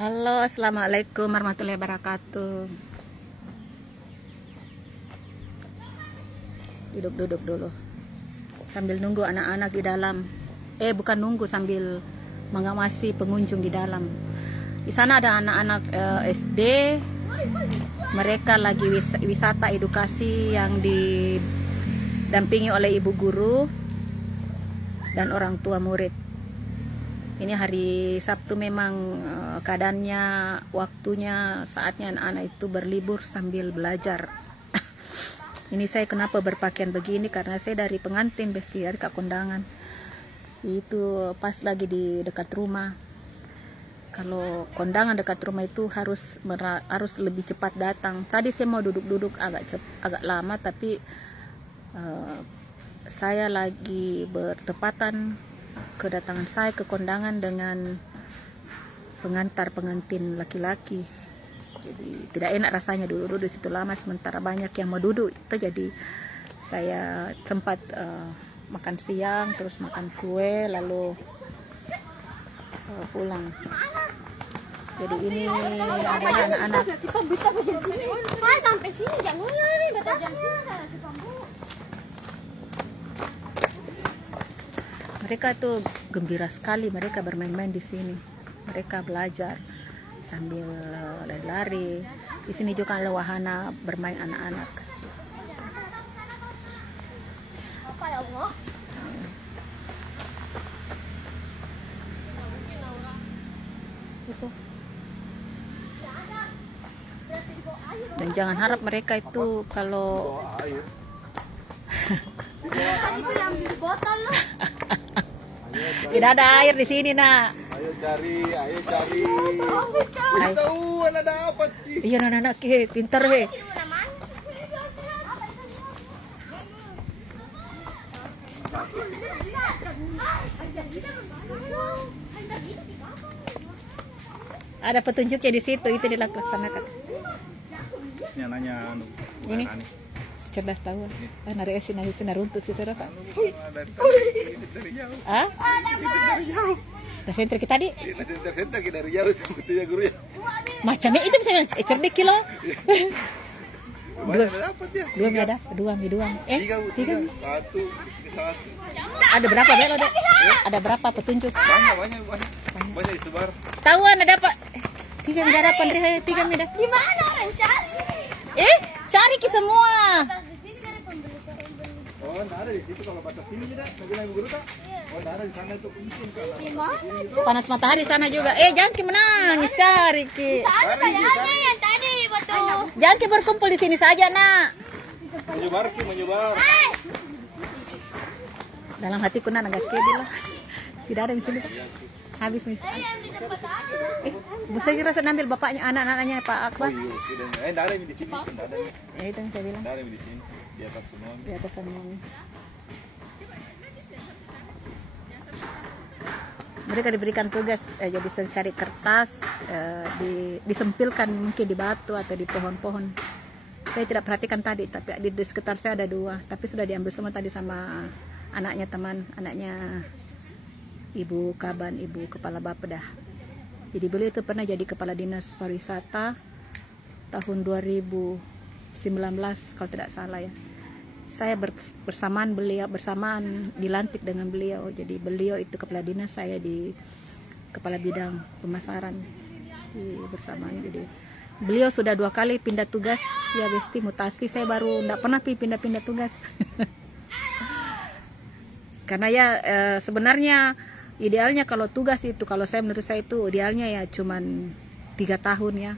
Halo, assalamualaikum warahmatullahi wabarakatuh. Duduk dulu sambil nunggu anak-anak di dalam. Bukan nunggu, sambil mengawasi pengunjung di dalam. Di sana ada anak-anak SD. Mereka lagi wisata edukasi yang didampingi oleh ibu guru dan orang tua murid. Ini hari Sabtu, memang keadaannya, waktunya, saatnya anak-anak itu berlibur sambil belajar. Ini saya kenapa berpakaian begini, karena saya dari pengantin, besti dari Kak Kondangan. Itu pas lagi di dekat rumah. Kalau kondangan dekat rumah itu harus lebih cepat datang. Tadi saya mau duduk-duduk agak lama, tapi saya lagi bertepatan kedatangan saya ke kondangan dengan pengantin laki-laki. Jadi tidak enak rasanya duduk di situ lama sementara banyak yang mau duduk. Itu jadi saya sempat makan siang, terus makan kue, lalu pulang. Jadi ini adalah anak-anak. Sampai sini jangannya nih batasnya. Mereka tuh gembira sekali, mereka bermain-main di sini. Mereka belajar sambil lari-lari. Di sini juga ada wahana bermain anak-anak. Apa ya Allah? Itu. Dan jangan harap mereka itu kalau Itu yang di botol loh. tidak ada air di sini, nak. Ayo cari. Wih, tahu anak dapat sih. Iya, anak-anak pintar he. Ada petunjuknya di situ, itu dilaksanakan. Ini nanya Ini 11 tahun. Nari runtuh si Serapa. dari jauh. Ah? Dari jauh. Dah sentri kita di. Center dari jauh sebetulnya guru ya. Macamnya itu bisa cerdik kilo. Banyak dapat ya. Dua. Tiga. Satu. Ada berapa bel ada? Ada berapa petunjuk? Banyak disebar. Tahuan ada apa? Tiga ada Pandri, tiga ada. Gimana orang cari? Cari ki semua. Oh, nggak ada di situ kalau batas sini tidak. Bagaimana ibu guru tak? Oh, nggak ada di sana itu mungkin kalau. Gimana? Panas matahari sana juga. Jangan ki menangis, cari ki. Ada kayaknya yang tadi betul. Jangan ki berkumpul di sini saja, nak. Menyebar. Dalam hatiku nak agak kedi lah. Tidak ada di sini. Habis misalnya. Bu saya kira sudah ambil bapaknya, anak-anaknya Pak Akbar. Oh iya, sudah. Nggak ada di sini. Nggak ada. Itu yang saya bilang. Nggak ada di sini. Di atas semua. Di atas semua. Mereka diberikan tugas jadi cari kertas, disempilkan mungkin di batu atau di pohon-pohon. Saya tidak perhatikan tadi, tapi di sekitar saya ada 2, tapi sudah diambil semua tadi sama anaknya anaknya Ibu Kaban, Ibu Kepala Bapeda. Jadi beliau itu pernah jadi Kepala Dinas Pariwisata tahun 2019 kalau tidak salah ya. Saya bersamaan dilantik dengan beliau. Jadi beliau itu Kepala Dinas, saya di Kepala Bidang Pemasaran bersamaan. Jadi beliau sudah 2 kali pindah tugas ya, besti mutasi. Saya baru tidak pernah pindah-pindah tugas. Karena ya sebenarnya idealnya kalau tugas itu, kalau menurut saya itu idealnya ya cuman 3 tahun ya.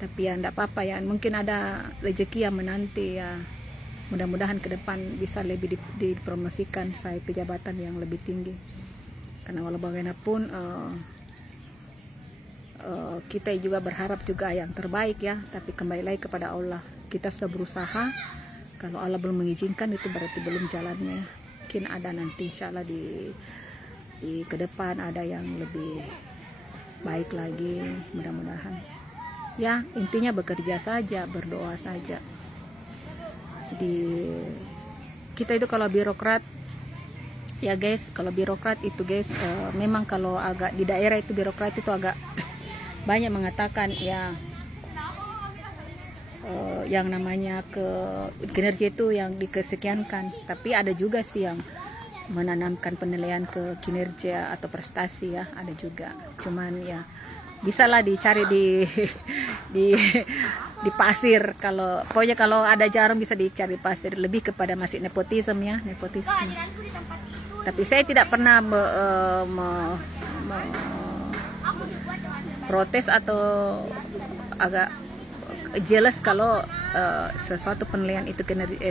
Tapi ya enggak apa-apa ya, mungkin ada rezeki yang menanti ya. Mudah-mudahan ke depan bisa lebih dipromosikan saya ke jabatan yang lebih tinggi. Karena walau bagaimanapun kita juga berharap juga yang terbaik ya, tapi kembali lagi kepada Allah. Kita sudah berusaha, kalau Allah belum mengizinkan itu berarti belum jalannya ya. Mungkin ada nanti insya Allah di ke depan ada yang lebih baik lagi, mudah-mudahan ya. Intinya bekerja saja, berdoa saja. Jadi kita itu kalau birokrat ya guys, kalau birokrat itu guys memang kalau agak di daerah itu birokrat itu agak banyak mengatakan ya yang namanya kinerja itu yang dikesekiankan, tapi ada juga sih yang menanamkan penilaian ke kinerja atau prestasi ya, ada juga. Cuman ya bisalah dicari di pasir. Kalau pokoknya kalau ada jarum bisa dicari pasir. Lebih kepada masih nepotisme ya, nepotisme. Tapi saya tidak pernah protes atau agak jelas kalau sesuatu penilaian itu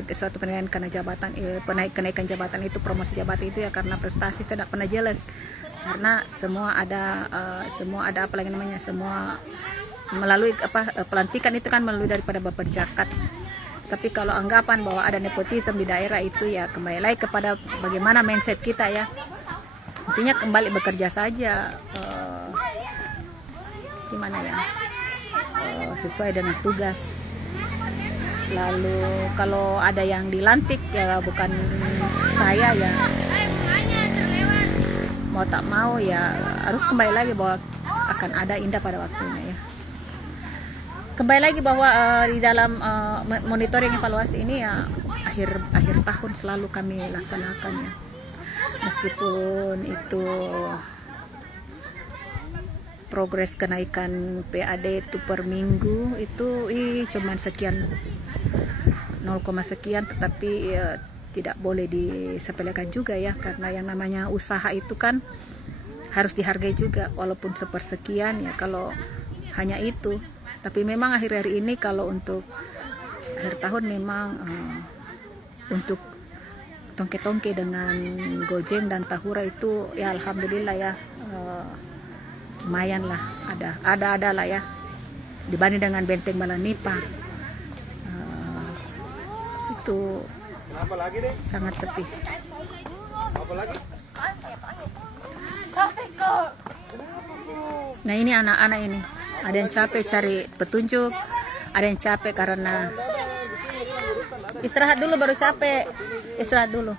sesuatu penilaian karena jabatan kenaikan jabatan itu, promosi jabatan itu ya karena prestasi, tidak pernah jelas. Karena semua ada apa lagi namanya, semua melalui pelantikan itu kan melalui daripada Bapak Jakat. Tapi kalau anggapan bahwa ada nepotisme di daerah itu ya kembali lagi kepada bagaimana mindset kita ya. Intinya kembali bekerja saja, gimana ya, sesuai dengan tugas. Lalu kalau ada yang dilantik ya bukan saya ya, mau tak mau ya harus kembali lagi bahwa akan ada indah pada waktunya ya. Kembali lagi bahwa di dalam monitoring evaluasi ini ya akhir tahun selalu kami laksanakan ya. Meskipun itu progres kenaikan PAD itu per minggu itu cuman sekian 0, sekian, tetapi tidak boleh disepelekan juga ya, karena yang namanya usaha itu kan harus dihargai juga walaupun sepersekian ya kalau hanya itu. Tapi memang akhir-akhir ini kalau untuk akhir tahun memang untuk tongke-tongke dengan Gojeng dan Tahura itu ya alhamdulillah ya, lumayan lah, ada lah ya dibanding dengan Benteng Malanipa. Itu sangat sepi. Nah ini anak-anak ini ada yang capek cari petunjuk, ada yang capek karena istirahat dulu baru capek, istirahat dulu.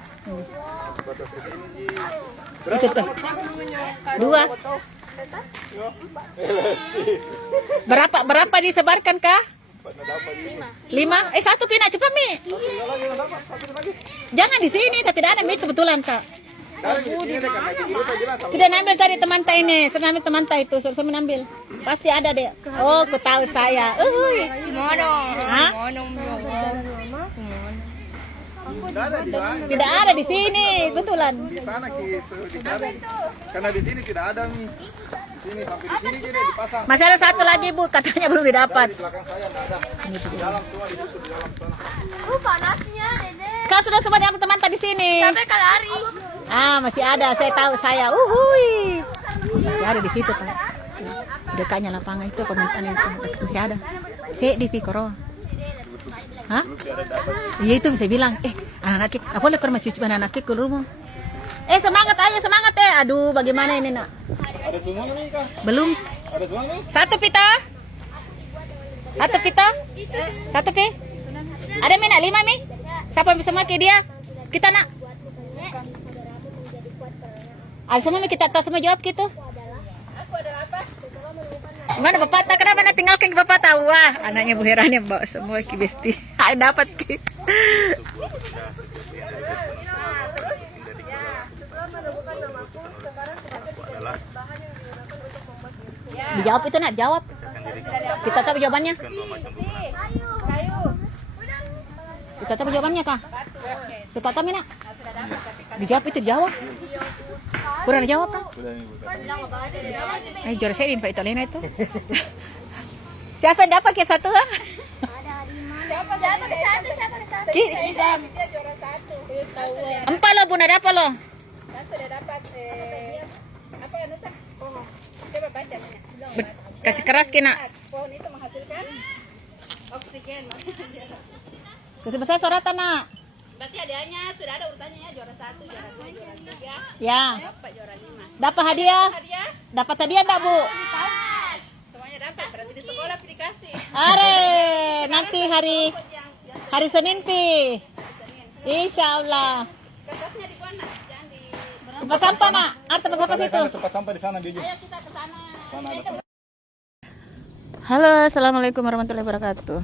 Itu tuh 2. Berapa disebarkan kah? 5. 1 Pina coba Mi. Jangan di sini, tidak ada Mi kebetulan kak. Sudah ambil tadi teman tay ini, sudah ambil teman tay itu, sudah mengambil. Pasti ada deh. Oh, ku tahu saya. Tidak ada di sini, kebetulan. Di sana dicari. Karena di sini tidak ada Mi. Sini sampai di sini jadi dipasang. Masih ada satu lagi Bu, katanya belum didapat. Di belakang saya enggak ada. Di dalam semua di situ, di dalam sana. Panasnya, Dede. Kau sudah sempat diambil teman tadi sini. Sampai kalari. Masih ada, saya tahu saya. Uhui. Masih ada di situ Pak. Dekatnya lapangan itu komentar itu masih ada. Saya di Pikoro. Hah? Iya itu bisa bilang, anak-anak, aku boleh ke rumah cucu anak-anak ke rumah. Semangat aja, semangat Aduh, bagaimana ini nak? Ada semua nih Kak? Belum. Ada semua nih? Satu pita? Satu pi? Ada Mi nak 5 Mi? Siapa bisa makan dia? Kita nak? Ada semua Mi, kita tahu semua jawab gitu. Mana Bapak tak? Kenapa nak tinggalkan Bapak tahu? Wah, anaknya Bu Herani bawa semua ki besti. Dapat ki. Dijawab itu nak, jawab. Kita tahu jawabannya. Kita tahu jawabannya kah? Kita tahu Mi nak. Dijawab itu, jawab. Kurang jawab kan? Juara saya di Pak Italiana itu. Siapa yang dapat ke 1? Siapa ke satu? Juara 1. 4 loh Bunda, dapat loh. Sudah dapat apa ya Nusa? Coba baca. Kasih keras kena. Pohon itu menghasilkan oksigen. Kasih besar suara tanah. Berarti hadiahnya sudah ada urutannya ya, juara 1, juara 2, juara 3. Ya. Dapat juara 5. Dapat hadiah. Hadiah Dapat hadiah enggak, Bu? semuanya dapat. Berarti di sekolah dikasih. Are, nanti hari Senin pi. Insya Allah. Kertasnya di mana? Jangan di Tempat sampah nak. Tempat sampah situ. Tempat sampah di sana Biji. Ayo kita ke sana. Sana ada. Halo, assalamualaikum warahmatullahi wabarakatuh.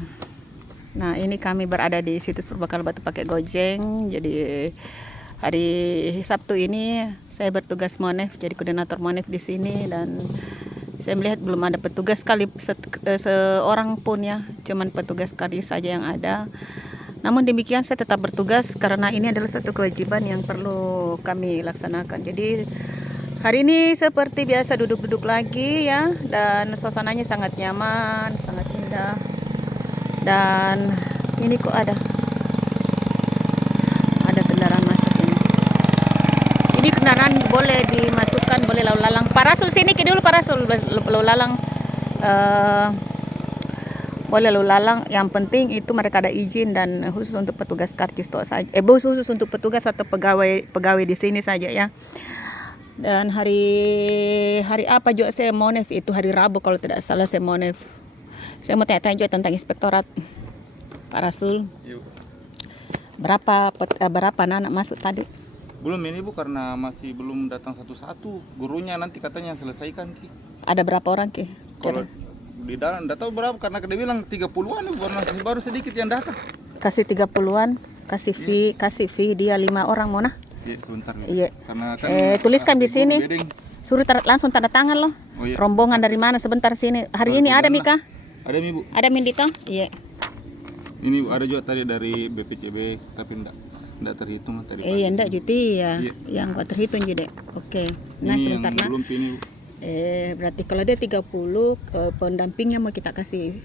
Nah, ini kami berada di situs Purbakala Batu pakai Gojek. Jadi hari Sabtu ini saya bertugas monef, jadi koordinator monef di sini, dan saya melihat belum ada petugas seorang pun ya, cuman petugas kadis saja yang ada. Namun demikian saya tetap bertugas karena ini adalah satu kewajiban yang perlu kami laksanakan. Jadi hari ini seperti biasa duduk-duduk lagi ya, dan suasananya sangat nyaman, sangat indah. Dan ini kok ada kendaraan masuk ini. Ini kendaraan boleh dimasukkan, boleh lalu lalang. Parasul sini ke dulu, parasul lalu lalang. Boleh lalu lalang. Yang penting itu mereka ada izin, dan khusus untuk petugas karcis saja. Khusus untuk petugas atau pegawai di sini saja ya. Dan hari apa juga saya monef, itu hari Rabu kalau tidak salah saya monef. Saya mau tanya-tanya juga tentang inspektorat Pak Rasul. Berapa anak masuk tadi? Belum ini Bu, karena masih belum datang satu-satu. Gurunya nanti katanya selesaikan Ki. Ada berapa orang Ki? Kalau di dalam enggak tahu berapa, karena dia bilang 30-an baru sedikit yang datang. Kasih 30-an, kasih fee dia 5 orang Mona. Iya, sebentar. Iya. Karena kan tuliskan di sini. bedeng. Suruh langsung tanda tangan loh. Oh, iya. Rombongan dari mana sebentar sini. Hari ini ada Mika? Ada Mi Bu. Ada Mindito? Iya. Ini Bu, ada juga tadi dari BPCB tapi enggak terhitung tadi. Iya, enggak Juti ya. Iya. Yang gua terhitung juga. Oke. Nah, Ini sebentar yang nah. belum ini Bu. Berarti kalau dia 30, pendampingnya mau kita kasih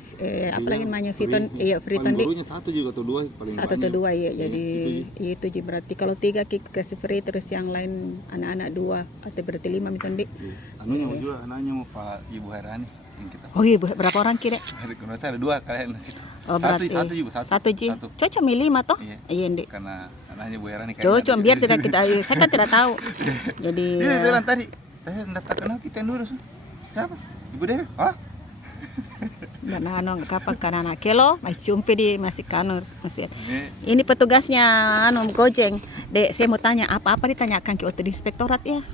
apa lagi namanya Friton, iya Friton di Gurunya 1 juga atau 2 paling 1 atau 2 ya. Iya, Jadi itu jadi berarti kalau 3 kasih free, terus yang lain anak-anak 2 atau berarti 5 Friton di. Anunya mau juga, anaknya mau Pak Ibu Hairani yang kita. Oh iya, berapa orang kira? Hari kemarin ada 2 kalian di situ. Oh berarti satu ji. Cocok milih 5 toh? Iya. Iya Ndi. Karena anaknya Bu Hairani kan. Cocok biar tidak kita, saya kan tidak tahu. Jadi Iya, jalan tadi. Saya enggak kenal kita yang dulu. Siapa? Ibu Dewi? Hah? Nah, kapan kan anak kelo, masih jumpa di masih kanur masih. Ini petugasnya Gojek. Dek, saya mau tanya apa-apa ditanyakan ke waktu di inspektorat ya?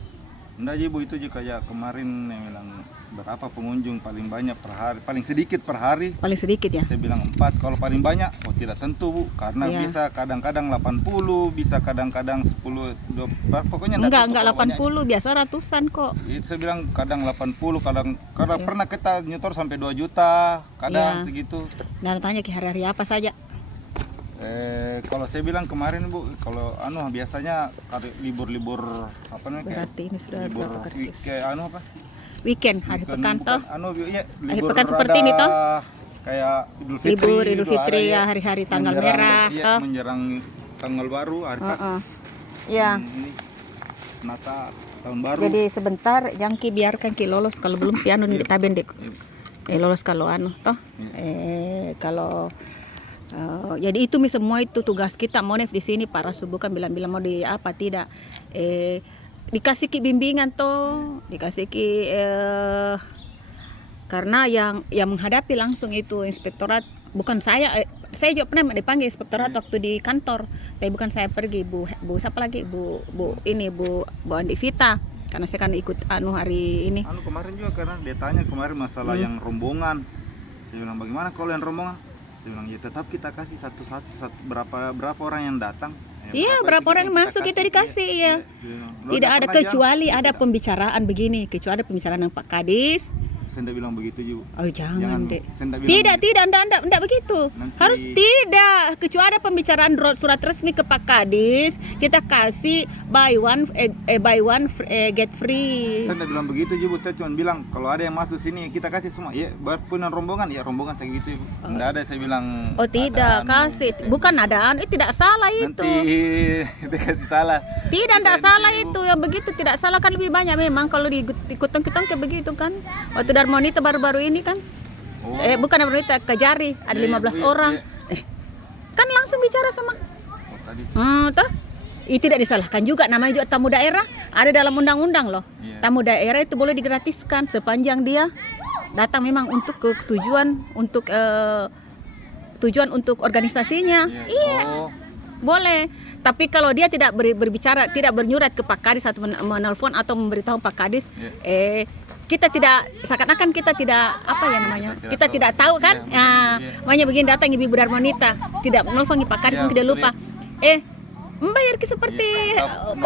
Enggak aja Bu, itu juga kayak kemarin yang bilang berapa pengunjung paling banyak per hari, paling sedikit per hari. Paling sedikit ya? Saya bilang 4, kalau paling banyak tidak tentu Bu, karena Iya. bisa kadang-kadang 80, bisa kadang-kadang 10, 20, pokoknya enggak 80, biasa ratusan kok. Itu saya bilang kadang 80, kadang pernah kita nyetor sampai 2 juta, kadang Iya. segitu. Nah, tanya ke hari-hari apa saja? Kalau saya bilang kemarin Bu, kalau biasanya libur-libur apa namanya? Berarti ini sudah libur berapa karcis? kayak apa? Weekend, hari pekan toh? Iya, Hari libur pekan seperti ini toh? Kayak Idul Fitri ya, hari-hari tanggal merah iya, toh? menjelang tanggal baru, hari Iya. ini Natal, tahun baru. Jadi sebentar yang biarkan lolos, kalau belum piano di taben dek. Lolos kalau toh. Kalau jadi itu semua itu tugas kita monef di sini. Para subuh kan bilang mau di apa tidak. Dikasih bimbingan toh, dikasih karena yang menghadapi langsung itu inspektorat, bukan saya. Saya juga pernah dipanggil inspektorat waktu di kantor, tapi bukan saya pergi. Bu siapa lagi? Bu Andi Vita, karena saya kan ikut hari ini. Kemarin juga karena dia tanya kemarin masalah yang rombongan. Saya bilang bagaimana kalau yang rombongan? Saya bilang ya tetap kita kasih satu berapa orang yang datang. Iya, berapa orang yang masuk kita dikasih ya. Tidak ada kecuali ada pembicaraan begini, kecuali ada pembicaraan dengan Pak Kadis. Saya tidak bilang begitu juga. Oh jangan dek. Tidak Tidak begitu. Nanti, harus tidak. Kecuali ada pembicaraan surat resmi ke Pak Kadis, kita kasih buy one get free. Saya tidak bilang begitu juga. Saya cuma bilang kalau ada yang masuk sini kita kasih semua. Ya, buat rombongan ya rombongan saya gitu Ibu. Tidak ada saya bilang. Oh tidak kasih. Bukan ada tidak salah itu. Nanti dikasih salah. Tidak salah itu ya, begitu tidak salah kan, lebih banyak memang kalau diikutan kita kayak begitu kan. Waktu Darmonita baru-baru ini kan. Oh. Bukan Darmonita, Kejari ada 15 orang. Kan langsung bicara sama. Tadi. Toh? Tidak disalahkan juga, namanya juga tamu daerah, ada dalam undang-undang loh. Iya. Tamu daerah itu boleh digratiskan sepanjang dia datang memang untuk tujuan untuk organisasinya. Iya. Oh. Boleh. Tapi kalau dia tidak berbicara, tidak bernyurat ke Pak Kadis atau menelpon atau memberitahu Pak Kadis, kita tidak seakan-akan kita tidak apa ya namanya, kita tidak tahu kan, Iya, makanya begini datang Ibu Darmonita tidak menelpon Pak Kadis, Iya, mungkin dia betul, lupa, membayar ke seperti Iya,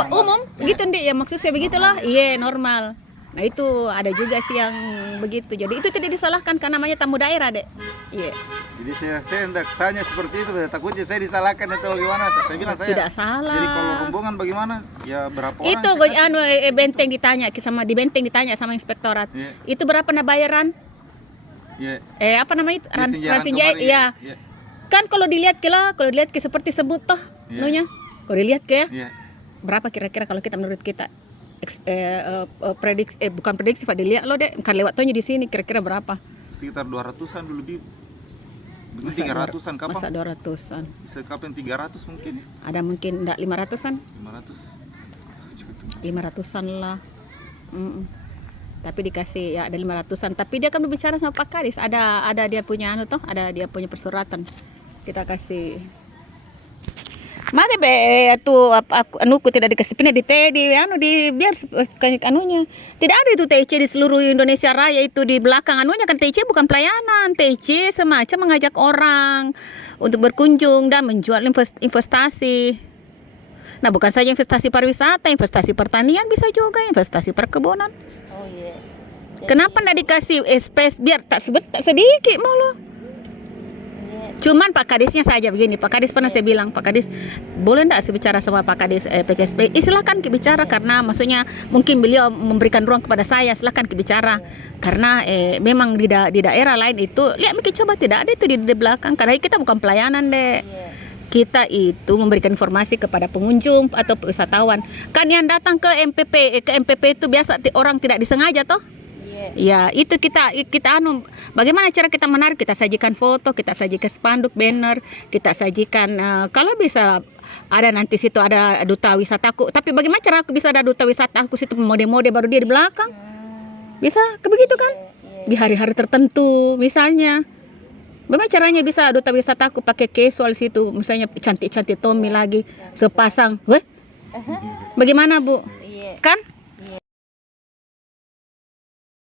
umum, gitu Ndik ya, maksudnya begitulah, iya normal. Nah itu ada juga sih yang begitu, jadi itu tidak disalahkan karena namanya tamu daerah dek. Iya. Jadi saya hendak tanya seperti itu, takutnya saya disalahkan atau bagaimana? Saya bilang saya Tidak salah. Jadi kalau rombongan bagaimana? Ya berapa orang? Itu saya kasih? benteng ditanya sama di benteng ditanya sama inspektorat. Iya. Itu berapa na bayaran? Iya. Apa namanya itu? Sinjaran Ransinjai, kemarin, iya. Iya. Kan kalau dilihat ke lah, kalau dilihat ke seperti sebut toh, Iya. nunya. Kalau dilihat ke Iya. berapa kira-kira kalau kita menurut kita prediksi bukan prediksi Pak, dilihat lo deh, kan lewat tohnya di sini kira-kira berapa? Sekitar 200-an dulu lebih. Mungkin Masa 300-an kapan? Masa 200-an. Bisa kapan 300 mungkin ya? Ada mungkin enggak 500-an? 500. 500-an lah. Tapi dikasih ya ada 500-an, tapi dia kan berbicara sama Pak Kadis, ada dia punya anu toh, ada dia punya persuratan. Kita kasih mana be tuh anuku tidak dikasih pindah di anu di biar kayak anunya. Tidak ada itu TC di seluruh Indonesia Raya itu di belakang anunya kan, TC bukan pelayanan. TC semacam mengajak orang untuk berkunjung dan menjual investasi. Nah, bukan saja investasi pariwisata, investasi pertanian bisa juga, investasi perkebunan. Oh iya. Kenapa enggak dikasih space biar tak sedikit malu? Cuman Pak Kadisnya saja begini, Pak Kadis pernah saya bilang, Pak Kadis boleh enggak saya bicara sama Pak Kadis PCSP? Silakan bicara karena maksudnya mungkin beliau memberikan ruang kepada saya, silakan bicara. Karena memang di daerah lain itu, lihat mungkin coba tidak ada itu di belakang, karena kita bukan pelayanan deh. Kita itu memberikan informasi kepada pengunjung atau wisatawan. Kan yang datang ke MPP itu biasa orang tidak disengaja toh. Ya, itu kita anu bagaimana cara kita menarik, kita sajikan foto, kita sajikan spanduk, banner, kita sajikan kalau bisa ada nanti situ ada duta wisataku. Tapi bagaimana cara aku bisa ada duta wisataku situ mode-mode baru dia di belakang? Bisa begitu kan? Di hari-hari tertentu misalnya. Bagaimana caranya bisa duta wisataku pakai casual situ, misalnya cantik-cantik Tommy lagi sepasang. Weh? Bagaimana, Bu? Kan?